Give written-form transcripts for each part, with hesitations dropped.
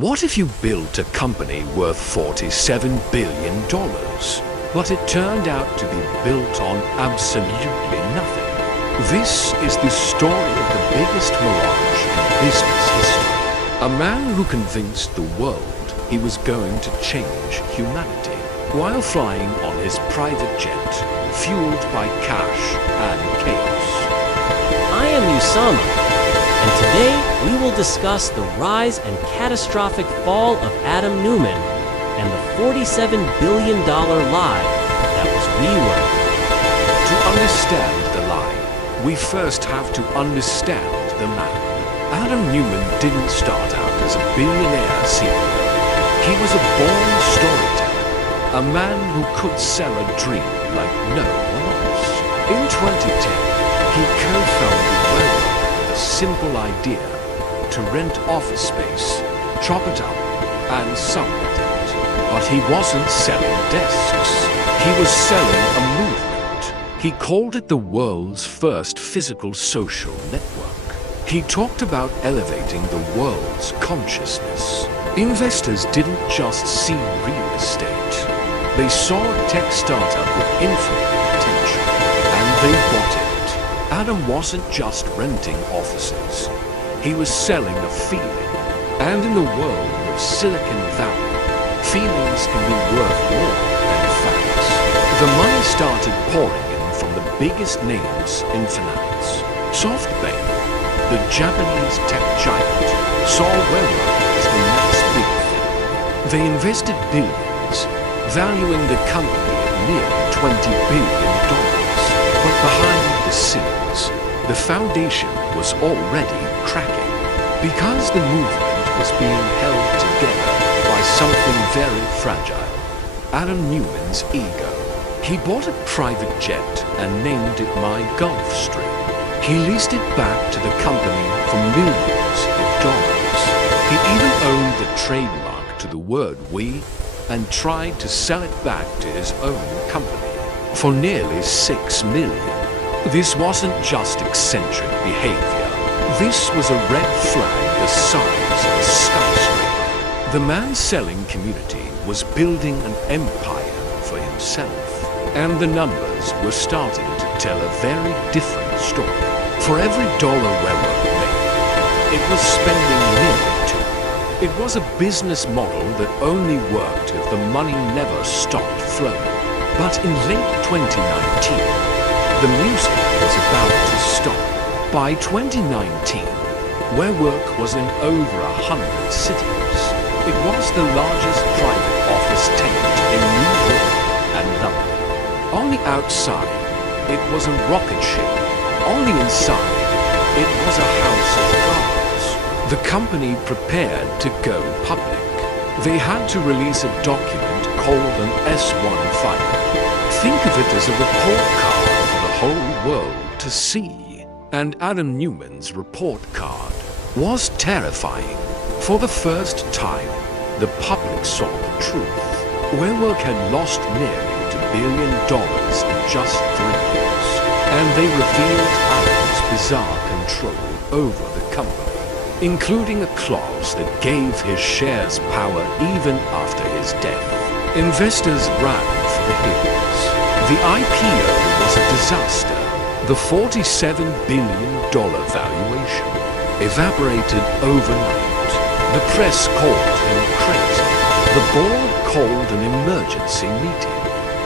What if you built a company worth $47 billion, but it turned out to be built on absolutely nothing? This is the story of the biggest mirage in business history. A man who convinced the world he was going to change humanity while flying on his private jet, fueled by cash and chaos. I am Usama, and today we will discuss the rise and catastrophic fall of Adam Neumann and the $47 billion lie that was WeWork. To understand the lie, we first have to understand the man. Adam Neumann didn't start out as a billionaire CEO. He was a born storyteller, a man who could sell a dream like no one else. In 2010, he co-founded WeWork with a simple idea to rent office space, chop it up, and sublet it. But he wasn't selling desks. He was selling a movement. He called it the world's first physical social network. He talked about elevating the world's consciousness. Investors didn't just see real estate. They saw a tech startup with infinite potential, and they bought it. Adam wasn't just renting offices. He was selling a feeling. And in the world of Silicon Valley, feelings can be worth more than facts. The money started pouring in from the biggest names in finance. SoftBank, the Japanese tech giant, saw WeWork as the next big thing. They invested billions, valuing the company at nearly $20 billion. But behind the scenes, the foundation was already cracking. Because the movement was being held together by something very fragile, Adam Neumann's ego. He bought a private jet and named it My Gulfstream. He leased it back to the company for millions of dollars. He even owned the trademark to the word "we" and tried to sell it back to his own company for nearly $6 million. This wasn't just eccentric behavior. This was a red flag the size of a skyscraper. The man-selling community was building an empire for himself, and the numbers were starting to tell a very different story. For every dollar WeWork made, it was spending nearly two. It was a business model that only worked if the money never stopped flowing. But in late 2019, the music was about to stop. By 2019, WeWork was in over 100 cities. It was the largest private office tenant in New York and London. On the outside, it was a rocket ship. On the inside, it was a house of cards. The company prepared to go public. They had to release a document called an S-1 file. Think of it as a report card for the whole world to see. And Adam Neumann's report card was terrifying. For the first time, the public saw the truth. WeWork had lost nearly $1 billion in just 3 years. And they revealed Adam's bizarre control over the company, including a clause that gave his shares power even after his death. Investors ran for the hills. The IPO was a disaster. The $47 billion valuation evaporated overnight. The press called him crazy. The board called an emergency meeting.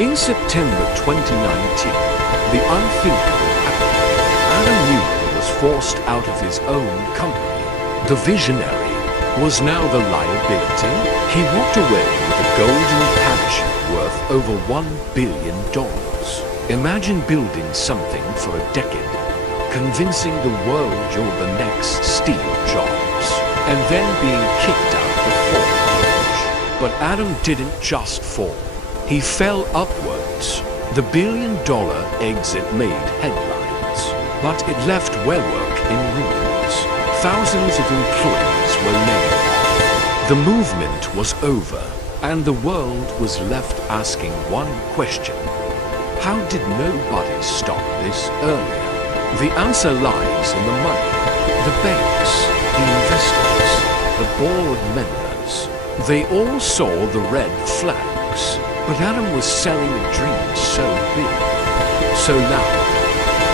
In September 2019, the unthinkable happened. Adam Neumann was forced out of his own company. The visionary was now the liability. He walked away with a golden parachute worth over $1 billion. Imagine building something for a decade, convincing the world you're the next Steve Jobs, and then being kicked out before launch. But Adam didn't just fall. He fell upwards. The billion-dollar exit made headlines, but it left WeWork in ruins. Thousands of employees were laid off. The movement was over, and the world was left asking one question. How did nobody stop this earlier? The answer lies in the money, the banks, the investors, the board members, investors. They all saw the red flags, but Adam was selling a dream so big, so loud,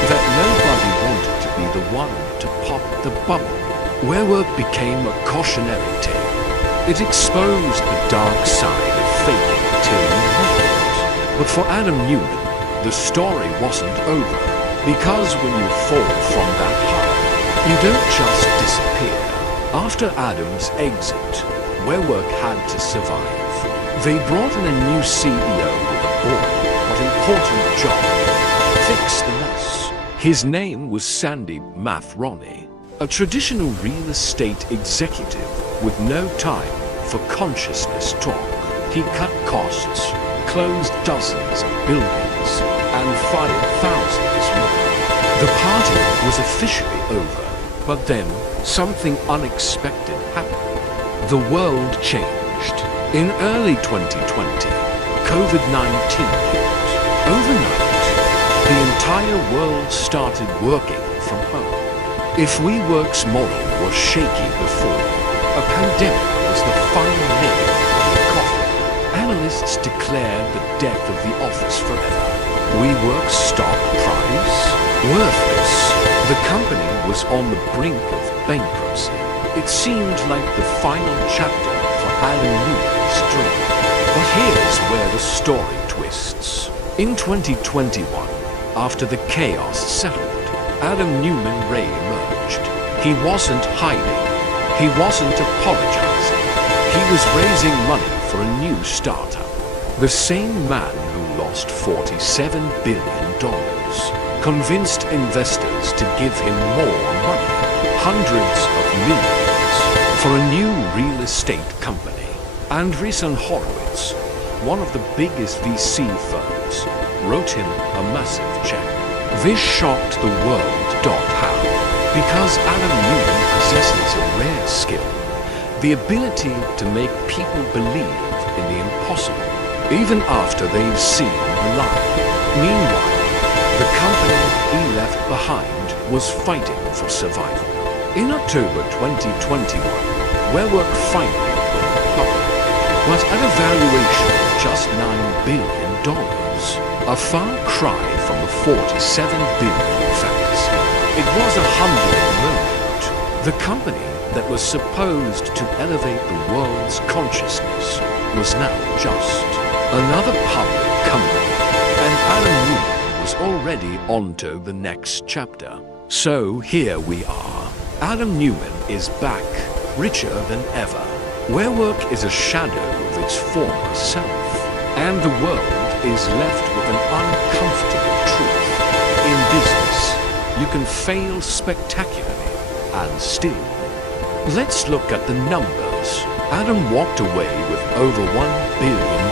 that nobody wanted to be the one to pop the bubble. WeWork became a cautionary tale. It exposed the dark side of faking till you make it. But for Adam Neumann, the story wasn't over, because when you fall from that high, you don't just disappear. After Adam's exit, WeWork had to survive. They brought in a new CEO with a boring but important job: fix the mess. His name was Sandy Mathroni, a traditional real estate executive with no time for consciousness talk. He cut costs, closed dozens of buildings, and fired thousands more. The party was officially over, but then something unexpected happened. The world changed. In early 2020, COVID-19 hit. Overnight, the entire world started working from home. If WeWork's model was shaky before, a pandemic was the final nail in the coffin. Analysts declared the death of the office forever. WeWork's stock price? Worthless. The company was on the brink of bankruptcy. It seemed like the final chapter for Adam Neumann's dream. But here's where the story twists. In 2021, after the chaos settled, Adam Neumann re-emerged. He wasn't hiding. He wasn't apologizing. He was raising money for a new startup. The same man who lost $47 billion convinced investors to give him more money, hundreds of millions, for a new real estate company. Andreessen Horowitz, one of the biggest VC firms, wrote him a massive check. This shocked the world. How? Because Adam Neumann possesses a rare skill, the ability to make people believe in the impossible, even after they've seen the light. Meanwhile, the company he left behind was fighting for survival. In October 2021, WeWork finally went public, but at a valuation of just $9 billion, a far cry from the $47 billion fantasy. It was a humbling moment. The company that was supposed to elevate the world's consciousness was now just another public company, and Adam Neumann was already onto the next chapter. So here we are. Adam Neumann is back, richer than ever. WeWork is a shadow of its former self, and the world is left with an uncomfortable truth. In business, you can fail spectacularly and still win. Let's look at the numbers. Adam walked away with over $1 billion.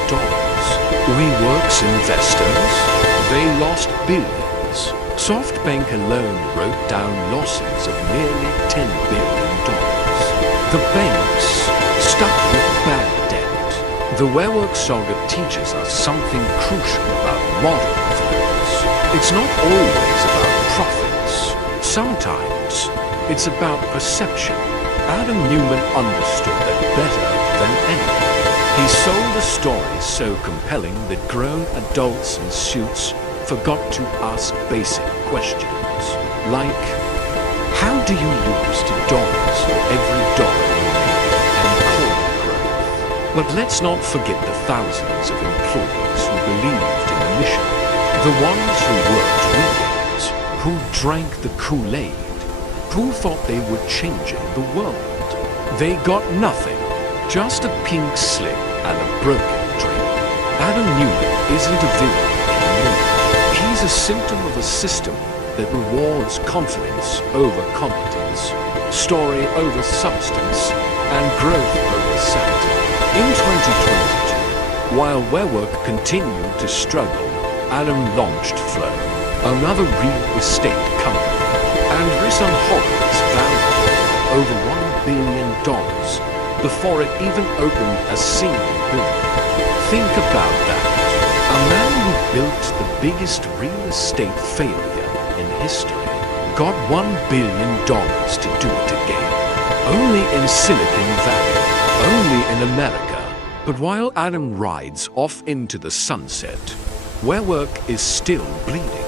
WeWork's investors? They lost billions. SoftBank alone wrote down losses of nearly $10 billion. The banks stuck with bad debt. The WeWork saga teaches us something crucial about modern finance. It's not always about profits. Sometimes it's about perception. Adam Neumann understood that better than anyone. He sold a story so compelling that grown adults in suits forgot to ask basic questions, like, how do you lose $2 for every dollar you make, and core growth? But let's not forget the thousands of employees who believed in the mission, the ones who worked weekends, who drank the Kool-Aid, who thought they were changing the world. They got nothing, just a pink slip and a broken dream. Adam Neumann isn't a villain anymore. He's a symptom of a system that rewards confidence over competence, story over substance, and growth over sanity. In 2022, while WeWork continued to struggle, Adam launched Flow, another real estate company, and Andreessen Horowitz valued over $1 billion before it even opened a single building. Think about that. A man who built the biggest real estate failure in history got $1 billion to do it again. Only in Silicon Valley, a only in America. But while Adam rides off into the sunset, WeWork is still bleeding.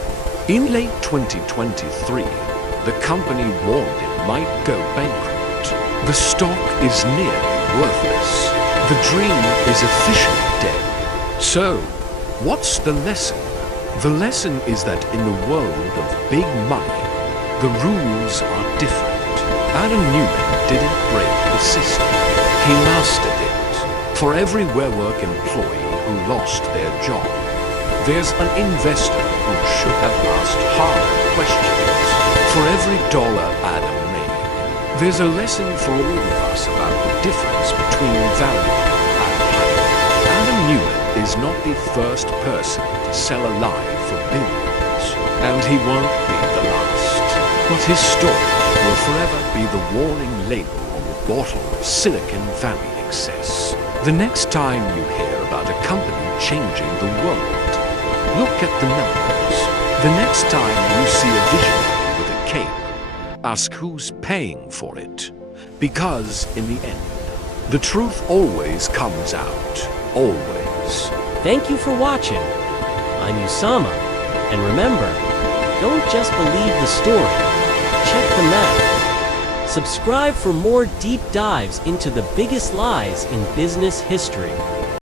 In late 2023, the company warned it might go bankrupt. The stock is nearly worthless. The dream is officially dead. So, what's the lesson? The lesson is that in the world of big money, the rules are different. Adam Neumann didn't break the system. He mastered it. For every WeWork employee who lost their job, there's an investor who should have asked harder questions. For every dollar Adam made, there's a lesson for all of us about the difference between value and hype. Adam Neumann is not the first person to sell a lie for billions, and he won't be the last. But his story will forever be the warning label on the bottle of Silicon Valley excess. The next time you hear about a company changing the world, look at the numbers. The next time you see a visionary with a cape, ask who's paying for it. Because in the end, the truth always comes out. Always. Thank you for watching. I'm Usama. And remember, don't just believe the story. Check the map. Subscribe for more deep dives into the biggest lies in business history.